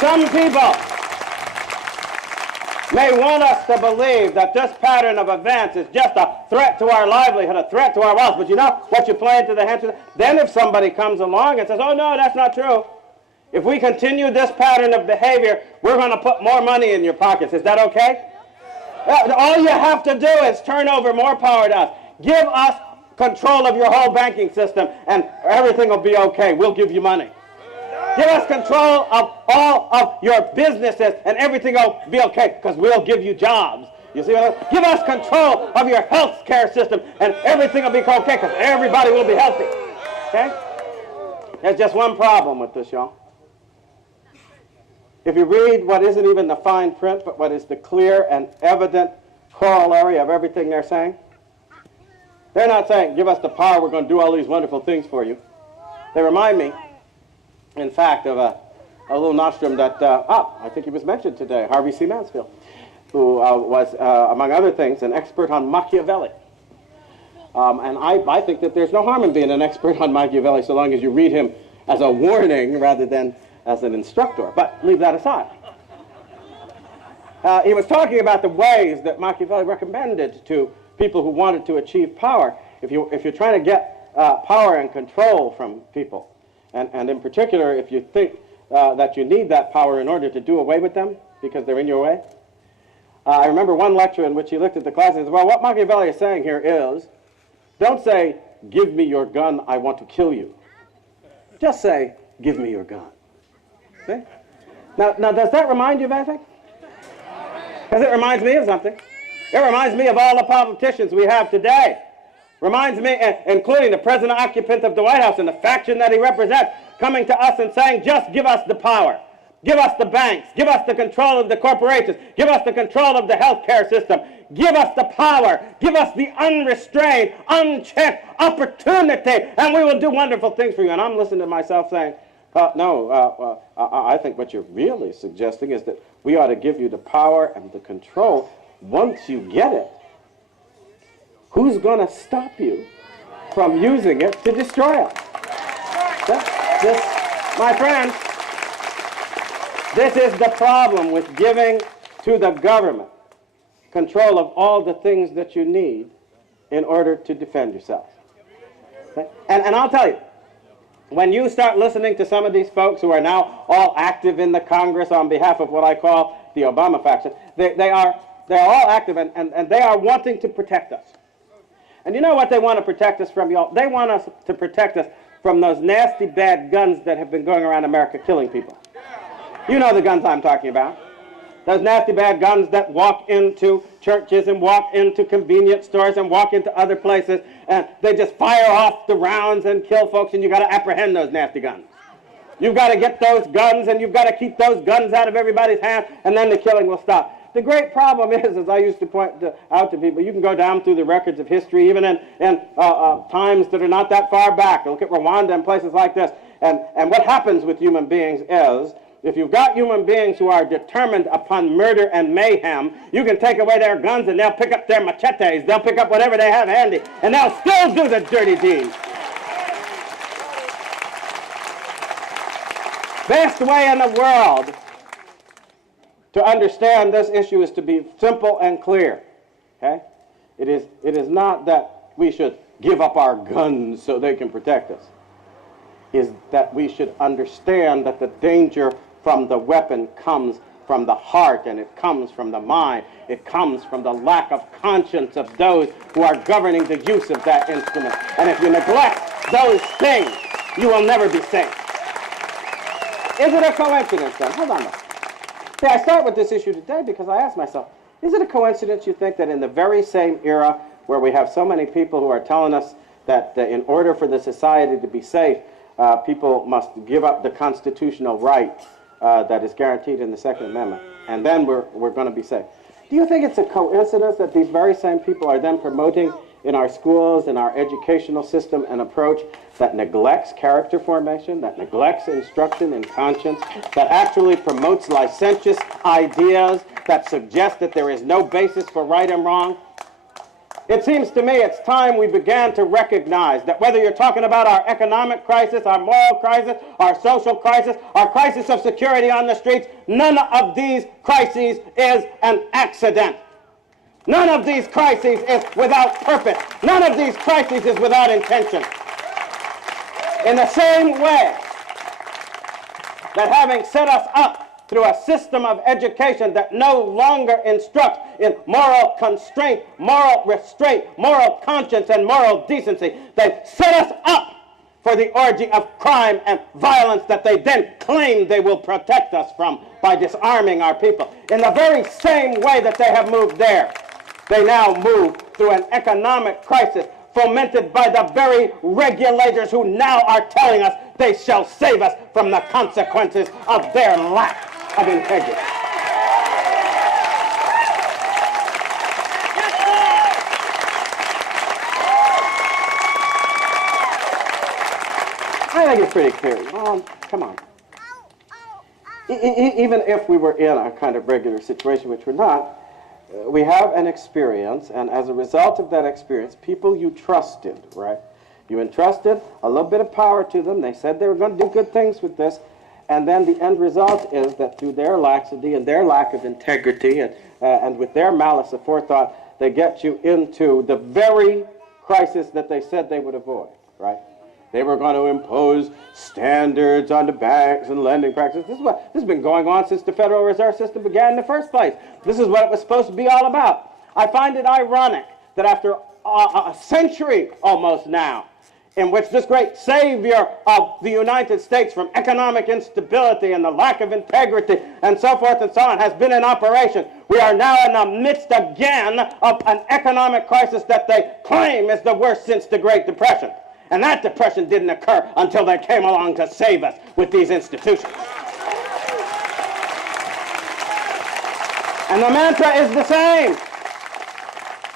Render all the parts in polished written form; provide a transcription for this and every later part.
Some people may want us to believe that this pattern of events is just a threat to our livelihood, a threat to our wealth. But you know what you play into the hands of? Then if somebody comes along and says, oh, no, that's not true. If we continue this pattern of behavior, we're going to put more money in your pockets. Is that okay? All you have to do is turn over more power to us. Give us control of your whole banking system, and everything will be okay. We'll give you money. Give us control of all of your businesses, and everything will be okay, because we'll give you jobs. You see what I mean? Give us control of your health care system, and everything will be okay, because everybody will be healthy. Okay? There's just one problem with this, y'all. If you read what isn't even the fine print, but what is the clear and evident corollary of everything they're saying, they're not saying, give us the power, we're going to do all these wonderful things for you. They remind me, in fact, of a little nostrum that, I think he was mentioned today, Harvey C. Mansfield, who was, among other things, an expert on Machiavelli. And I think that there's no harm in being an expert on Machiavelli so long as you read him as a warning rather than as an instructor. But leave that aside. He was talking about the ways that Machiavelli recommended to people who wanted to achieve power. If you're trying to get power and control from people, and in particular, if you think that you need that power in order to do away with them because they're in your way. I remember one lecture in which he looked at the class and said, well, what Machiavelli is saying here is, don't say, give me your gun, I want to kill you. Just say, give me your gun. See? Now, does that remind you of anything? Because it reminds me of something. It reminds me of all the politicians we have today. Reminds me, including the present occupant of the White House and the faction that he represents, coming to us and saying, just give us the power. Give us the banks. Give us the control of the corporations. Give us the control of the healthcare system. Give us the power. Give us the unrestrained, unchecked opportunity, and we will do wonderful things for you. And I'm listening to myself saying, no, I think what you're really suggesting is that we ought to give you the power and the control. Once you get it, who's going to stop you from using it to destroy us? This, my friends, this is the problem with giving to the government control of all the things that you need in order to defend yourself. Okay? And I'll tell you, when you start listening to some of these folks who are now all active in the Congress on behalf of what I call the Obama faction, they're all active and they are wanting to protect us. And you know what they want to protect us from, y'all? They want us to protect us from those nasty, bad guns that have been going around America killing people. You know the guns I'm talking about. Those nasty, bad guns that walk into churches and walk into convenience stores and walk into other places, and they just fire off the rounds and kill folks, and you've got to apprehend those nasty guns. You've got to get those guns, and you've got to keep those guns out of everybody's hands, and then the killing will stop. The great problem is, as I used to point out to people, you can go down through the records of history, even in times that are not that far back. Look at Rwanda and places like this. And what happens with human beings is, if you've got human beings who are determined upon murder and mayhem, you can take away their guns and they'll pick up their machetes, they'll pick up whatever they have handy, and they'll still do the dirty deed. Best way in the world to understand this issue is to be simple and clear. Okay? It is not that we should give up our guns so they can protect us. Is that we should understand that the danger from the weapon comes from the heart, and it comes from the mind. It comes from the lack of conscience of those who are governing the use of that instrument. And if you neglect those things, you will never be safe. Is it a coincidence then? Hold on. See, I start with this issue today because I ask myself, is it a coincidence you think that in the very same era where we have so many people who are telling us that in order for the society to be safe, people must give up the constitutional right that is guaranteed in the Second Amendment, and then we're going to be safe? Do you think it's a coincidence that these very same people are then promoting in our schools, in our educational system, an approach that neglects character formation, that neglects instruction in conscience, that actually promotes licentious ideas, that suggest that there is no basis for right and wrong? It seems to me it's time we began to recognize that whether you're talking about our economic crisis, our moral crisis, our social crisis, our crisis of security on the streets, none of these crises is an accident. None of these crises is without purpose. None of these crises is without intention. In the same way that having set us up through a system of education that no longer instructs in moral constraint, moral restraint, moral conscience, and moral decency, they set us up for the orgy of crime and violence that they then claim they will protect us from by disarming our people. In the very same way that they have moved there, they now move through an economic crisis fomented by the very regulators who now are telling us they shall save us from the consequences of their lack of integrity. I think it's pretty clear. Come on. Even if we were in a kind of regular situation, which we're not, we have an experience, and as a result of that experience, people you trusted, right? You entrusted a little bit of power to them. They said they were going to do good things with this. And then the end result is that through their laxity and their lack of integrity and with their malice aforethought, they get you into the very crisis that they said they would avoid, right? They were going to impose standards on the banks and lending practices. This has been going on since the Federal Reserve System began in the first place. This is what it was supposed to be all about. I find it ironic that after a century almost now, in which this great savior of the United States from economic instability and the lack of integrity and so forth and so on has been in operation, we are now in the midst again of an economic crisis that they claim is the worst since the Great Depression. And that depression didn't occur until they came along to save us with these institutions. And the mantra is the same.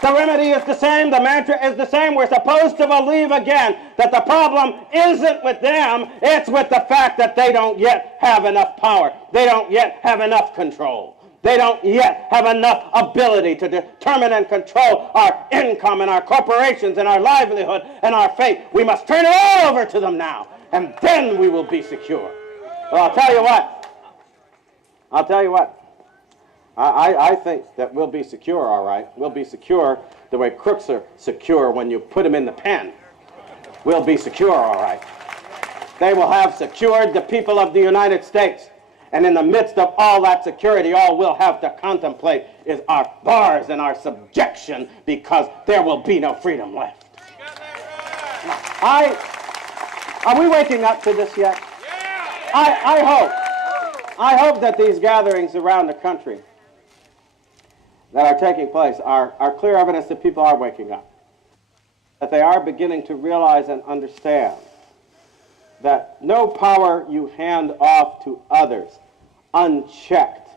The remedy is the same. The mantra is the same. We're supposed to believe again that the problem isn't with them. It's with the fact that they don't yet have enough power. They don't yet have enough control. They don't yet have enough ability to determine and control our income and our corporations and our livelihood and our fate. We must turn it all over to them now, and then we will be secure. Well, I'll tell you what. I think that we'll be secure, all right. We'll be secure the way crooks are secure when you put them in the pen. We'll be secure, all right. They will have secured the people of the United States. And in the midst of all that security, all we'll have to contemplate is our bars and our subjection, because there will be no freedom left. Are we waking up to this yet? I hope that these gatherings around the country that are taking place are clear evidence that people are waking up, that they are beginning to realize and understand that no power you hand off to others unchecked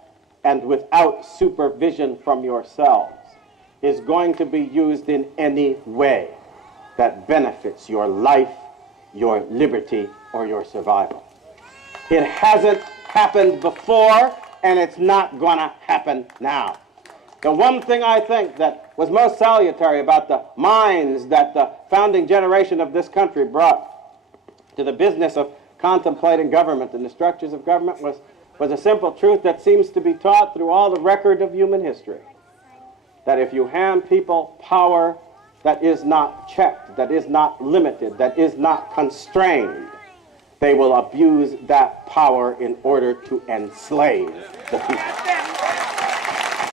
and without supervision from yourselves is going to be used in any way that benefits your life, your liberty, or your survival. It hasn't happened before, and it's not going to happen now. The one thing I think that was most salutary about the minds that the founding generation of this country brought to the business of contemplating government and the structures of government was a simple truth that seems to be taught through all the record of human history. That if you hand people power that is not checked, that is not limited, that is not constrained, they will abuse that power in order to enslave the people.